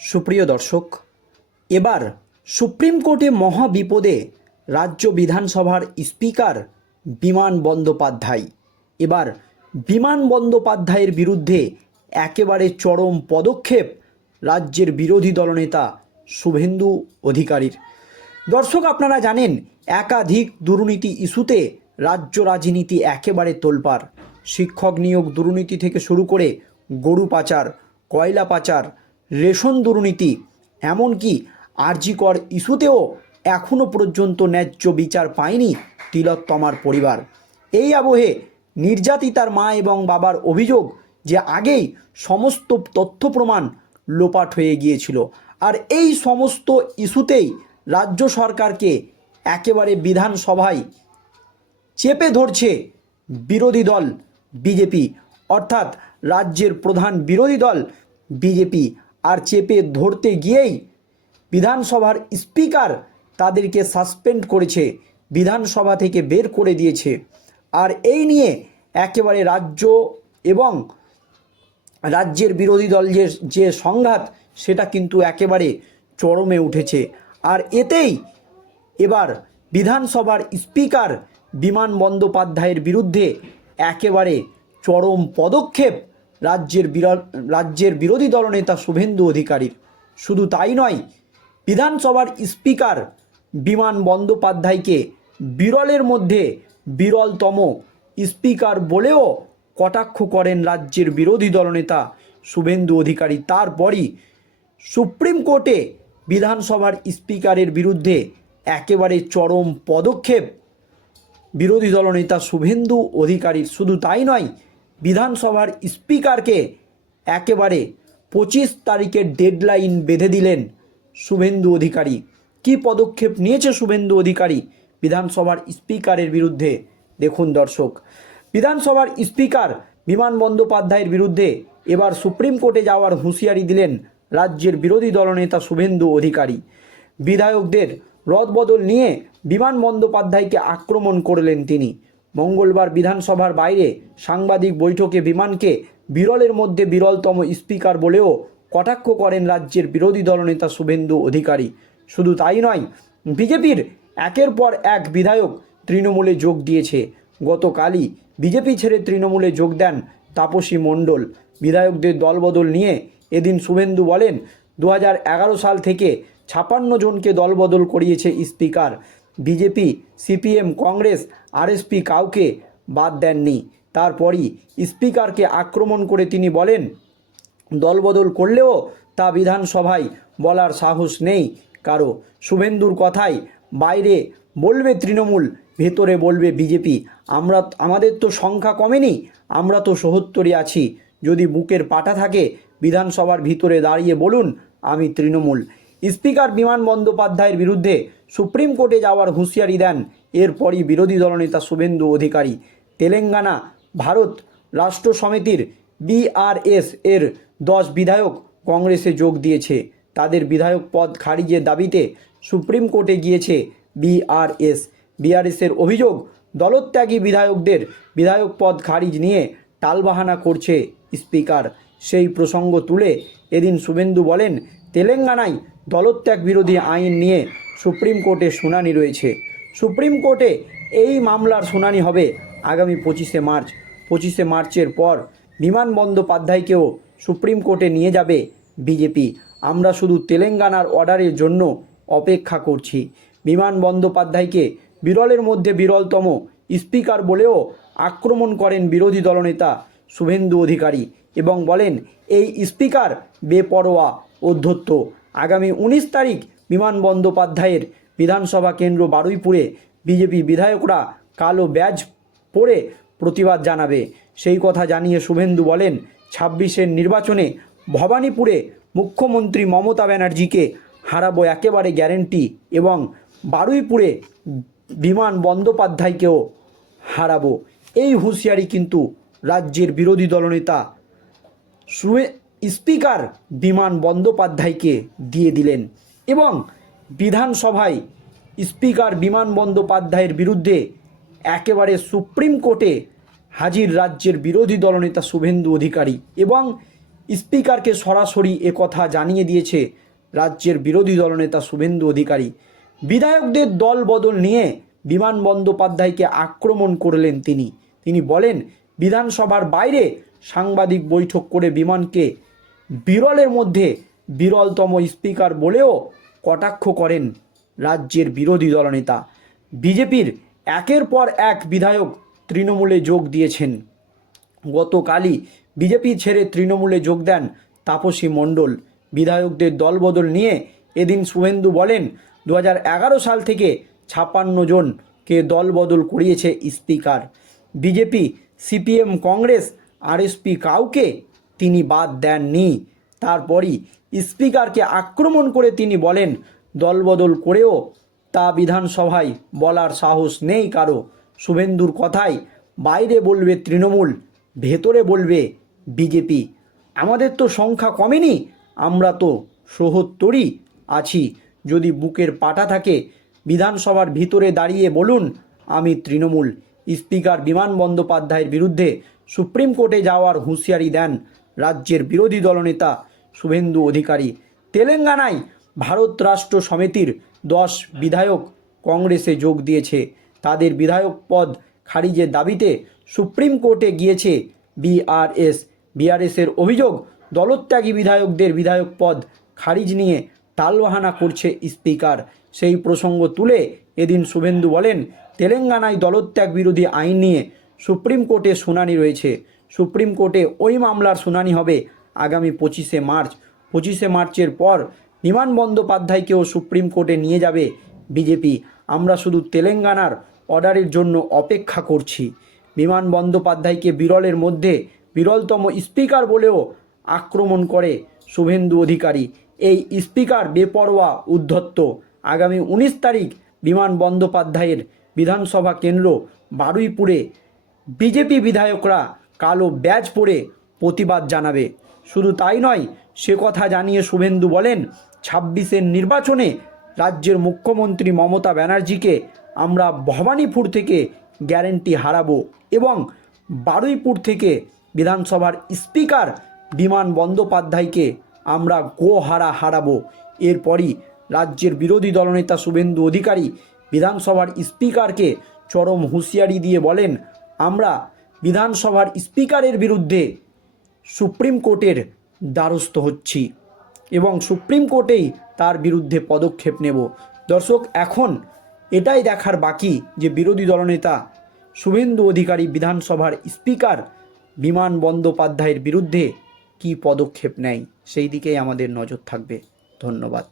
সুপ্রিয় দর্শক, এবার সুপ্রিম কোর্টে মহা বিপদে রাজ্য বিধানসভার স্পিকার বিমান বন্দ্যোপাধ্যায়। এবার বিমান বন্দ্যোপাধ্যায়ের বিরুদ্ধে একেবারে চরম পদক্ষেপ রাজ্যের বিরোধী দলনেতা শুভেন্দু অধিকারীর। দর্শক, আপনারা জানেন, একাধিক দুর্নীতি ইস্যুতে রাজ্য রাজনীতি একেবারে তোলপাড়। শিক্ষক নিয়োগ দুর্নীতি থেকে শুরু করে গরু পাচার, কয়লা পাচার রেশন দুর্নীতি, এমনকি আরজিকর ইস্যুতেও এখনও পর্যন্ত ন্যায্য বিচার পায়নি তিলোত্তমার পরিবার। এই আবহে নির্যাতিতার মা এবং বাবার অভিযোগ যে আগেই সমস্ত তথ্য প্রমাণ লোপাট হয়ে গিয়েছিল। আর এই সমস্ত ইস্যুতেই রাজ্য সরকারকে একেবারে বিধানসভায় চেপে ধরছে বিরোধী দল বিজেপি। অর্থাৎ রাজ্যের প্রধান বিরোধী দল বিজেপি আর চেপে ধরতে গিয়েই বিধানসভার স্পিকার তাদেরকে সাসপেন্ড করেছে, বিধানসভা থেকে বের করে দিয়েছে। আর এই নিয়ে একেবারে রাজ্য এবং রাজ্যের বিরোধী দল যে যে সংঘাত, সেটা কিন্তু একেবারে চরমে উঠেছে। আর এতেই এবার বিধানসভার স্পিকার বিমান বন্দ্যোপাধ্যায়ের বিরুদ্ধে একেবারে চরম পদক্ষেপ রাজ্যের রাজ্যের বিরোধী দলনেতা শুভেন্দু অধিকারীর। শুধু তাই নয়, বিধানসভার স্পিকার বিমান বন্দ্যোপাধ্যায়কে বিরলের মধ্যে বিরলতম স্পিকার বলেও কটাক্ষ করেন রাজ্যের বিরোধী দলনেতা শুভেন্দু অধিকারী। তারপরই সুপ্রিম কোর্টে বিধানসভার স্পিকারের বিরুদ্ধে একেবারে চরম পদক্ষেপ বিরোধী দলনেতা শুভেন্দু অধিকারীর। শুধু তাই নয় বিধানসভার স্পিকারকে একেবারে পঁচিশ তারিখের ডেডলাইন বেঁধে দিলেন শুভেন্দু অধিকারী। কি পদক্ষেপ নিয়েছে শুভেন্দু অধিকারী বিধানসভার স্পিকারের বিরুদ্ধে? দেখুন দর্শক, বিধানসভার স্পিকার বিমান বন্দ্যোপাধ্যায়ের বিরুদ্ধে এবার সুপ্রিম কোর্টে যাওয়ার হুঁশিয়ারি দিলেন রাজ্যের বিরোধী দলনেতা শুভেন্দু অধিকারী। বিধায়কদের রদবদল নিয়ে বিমান বন্দ্যোপাধ্যায়কে আক্রমণ করলেন তিনি। মঙ্গলবার বিধানসভার বাইরে সাংবাদিক বৈঠকে বিমানকে বিরলের মধ্যে বিরলতম স্পিকার বলেও কটাক্ষ করেন রাজ্যের বিরোধী দলনেতা শুভেন্দু অধিকারী। শুধু তাই নয়, বিজেপির একের পর এক বিধায়ক তৃণমূলে যোগ দিয়েছে। গতকালই বিজেপি ছেড়ে তৃণমূলে যোগ দেন তাপসী মণ্ডল। বিধায়কদের দলবদল নিয়ে এদিন শুভেন্দু বলেন দু হাজার এগারো সাল থেকে ছাপান্ন জনকে দলবদল করিয়েছে speaker. BJP, CPM, Congress RSP কাউকে বাদ দেননি। তারপরই স্পিকারকে আক্রমণ করে তিনি বলেন, দলবদল করলেও তা বিধানসভায় বলার সাহস নেই। কারও শুভেন্দুর কথায় বাইরে বলবে তৃণমূল, ভেতরে বলবে বিজেপি। আমরা আমাদের তো সংখ্যা কমেনি, আমরা তো সহত্তরই আছি। যদি বুকের পাটা থাকে, বিধানসভার ভিতরে দাঁড়িয়ে বলুন, আমি তৃণমূল। স্পিকার বিমান বন্দ্যোপাধ্যায়ের বিরুদ্ধে সুপ্রিম কোর্টে যাওয়ার হুঁশিয়ারি দেন এরপরই বিরোধী দলনেতা শুভেন্দু অধিকারী, তেলেঙ্গানা, ভারত রাষ্ট্র সমিতির বিআরএস এর দশ বিধায়ক কংগ্রেসে যোগ দিয়েছে। তাদের বিধায়ক পদ খারিজের দাবিতে সুপ্রিম কোর্টে গিয়েছে বিআরএস বিআরএসের অভিযোগ, দলত্যাগী বিধায়কদের বিধায়ক পদ খারিজ নিয়ে টালবাহানা করছে স্পিকার। সেই প্রসঙ্গ তুলে এদিন শুভেন্দু বলেন, তেলেঙ্গানায় দলত্যাগ বিরোধী আইন নিয়ে সুপ্রিম কোর্টে শুনানি রয়েছে। সুপ্রিম কোর্টে এই মামলার শুনানি হবে আগামী পঁচিশে মার্চ। পঁচিশে মার্চের পর বিমান বন্দ্যোপাধ্যায়কেও সুপ্রিম কোর্টে নিয়ে যাবে বিজেপি। আমরা শুধু তেলেঙ্গানার অর্ডারের জন্য অপেক্ষা করছি। বিমান বন্দ্যোপাধ্যায়কে বিরলের মধ্যে বিরলতম স্পিকার বলেও আক্রমণ করেন বিরোধী দলনেতা শুভেন্দু অধিকারী এবং বলেন, এই স্পিকার বেপরোয়া অধ্যত্ত। আগামী উনিশ তারিখ বিমান বন্দ্যোপাধ্যায়ের বিধানসভা কেন্দ্র বারুইপুরে বিজেপি বিধায়করা কালো ব্যাজ পরে প্রতিবাদ জানাবে। সেই কথা জানিয়ে শুভেন্দু বলেন, ছাব্বিশের নির্বাচনে ভবানীপুরে মুখ্যমন্ত্রী মমতা ব্যানার্জিকে হারাবো একেবারে গ্যারেন্টি এবং বারুইপুরে বিমান বন্দ্যোপাধ্যায়কেও হারাবো। এই হুঁশিয়ারি কিন্তু রাজ্যের বিরোধী দলনেতা সুয়ে স্পিকার বিমান বন্দ্যোপাধ্যায়কে দিয়ে দিলেন এবং বিধানসভায় স্পিকার বিমান বন্দ্যোপাধ্যায়ের বিরুদ্ধে একেবারে সুপ্রিম কোর্টে হাজির রাজ্যের বিরোধী দলনেতা শুভেন্দু অধিকারী এবং স্পিকারকে সরাসরি কথা জানিয়ে দিয়েছে রাজ্যের বিরোধী দলনেতা শুভেন্দু অধিকারী। বিধায়কদের দল বদল নিয়ে বিমান বন্দ্যোপাধ্যায়কে আক্রমণ করলেন তিনি। তিনি বলেন, বিধানসভার বাইরে সাংবাদিক বৈঠক করে বিমানকে বিরলের মধ্যে বিরলতম স্পিকার বলেও কটাক্ষ করেন রাজ্যের বিরোধী দলনেতা। বিজেপির একের পর এক বিধায়ক তৃণমূলে যোগ দিয়েছেন। গতকালই বিজেপি ছেড়ে তৃণমূলে যোগ দেন তাপসী মণ্ডল। বিধায়কদের দলবদল নিয়ে এদিন শুভেন্দু বলেন দু হাজার এগারো সাল থেকে ছাপ্পান্ন জনকে দলবদল করিয়েছে speaker. BJP, CPM, Congress RSP কাউকে তিনি বাদ দেননি। তারপরই স্পিকারকে আক্রমণ করে তিনি বলেন, দলবদল করেও তা বিধানসভায় বলার সাহস নেই কারও। শুভেন্দুর কথায় বাইরে বলবে তৃণমূল, ভেতরে বলবে বিজেপি। আমাদের তো সংখ্যা কমেনি, আমরা তো সহত্তরই আছি। যদি বুকের পাটা থাকে, বিধানসভার ভিতরে দাঁড়িয়ে বলুন, আমি তৃণমূল। স্পিকার বিমান বন্দ্যোপাধ্যায়ের বিরুদ্ধে সুপ্রিম কোর্টে যাওয়ার হুঁশিয়ারি দেন রাজ্যের বিরোধী দলনেতা শুভেন্দু অধিকারী। তেলেঙ্গানায় ভারত রাষ্ট্র সমিতির দশ বিধায়ক কংগ্রেসে যোগ দিয়েছে। তাদের বিধায়ক পদ খারিজের দাবিতে সুপ্রিম কোর্টে গিয়েছে বিআরএস বিআরএসের অভিযোগ, দলত্যাগী বিধায়কদের বিধায়ক পদ খারিজ নিয়ে তালবাহানা করছে স্পিকার। সেই প্রসঙ্গ তুলে এদিন শুভেন্দু বলেন, তেলেঙ্গানায় দলত্যাগ বিরোধী আইন নিয়ে সুপ্রিম কোর্টে শুনানি রয়েছে। সুপ্রিম কোর্টে ওই মামলার শুনানি হবে আগামী পঁচিশে মার্চ। পঁচিশে মার্চের পর বিমান বন্দ্যোপাধ্যায়কেও সুপ্রিম কোর্টে নিয়ে যাবে বিজেপি। আমরা শুধু তেলেঙ্গানার অর্ডারের জন্য অপেক্ষা করছি। বিমান বন্দ্যোপাধ্যায়কে বিরলের মধ্যে বিরলতম স্পিকার বলেও আক্রমণ করে শুভেন্দু অধিকারী। এই স্পিকার বেপরোয়া, উদ্ধত্ত। আগামী উনিশ তারিখ বিমান বন্দ্যোপাধ্যায়ের বিধানসভা কেন্দ্র বারুইপুরে বিজেপি বিধায়করা কালো ব্যাজ পরে প্রতিবাদ জানাবে। শুধু তাই নয়, সে কথা জানিয়ে শুভেন্দু বলেন, ছাব্বিশের নির্বাচনে রাজ্যের মুখ্যমন্ত্রী মমতা ব্যানার্জিকে আমরা ভবানীপুর থেকে গ্যারেন্টি হারাবো এবং বারুইপুর থেকে বিধানসভার স্পিকার বিমান বন্দ্যোপাধ্যায়কে আমরা গোহারা হারাবো। এরপরই রাজ্যের বিরোধী দলনেতা শুভেন্দু অধিকারী বিধানসভার স্পিকারকে চরম হুঁশিয়ারি দিয়ে বলেন, আমরা বিধানসভার স্পিকারের বিরুদ্ধে সুপ্রিম কোর্টের দ্বারস্থ হচ্ছি এবং সুপ্রিম কোর্টেই তার বিরুদ্ধে পদক্ষেপ নেব। দর্শক, এখন এটাই দেখার বাকি যে বিরোধী দলনেতা শুভেন্দু অধিকারী বিধানসভার স্পিকার বিমান বন্দ্যোপাধ্যায়ের বিরুদ্ধে কি পদক্ষেপ নেয়, সেই দিকেই আমাদের নজর থাকবে। ধন্যবাদ।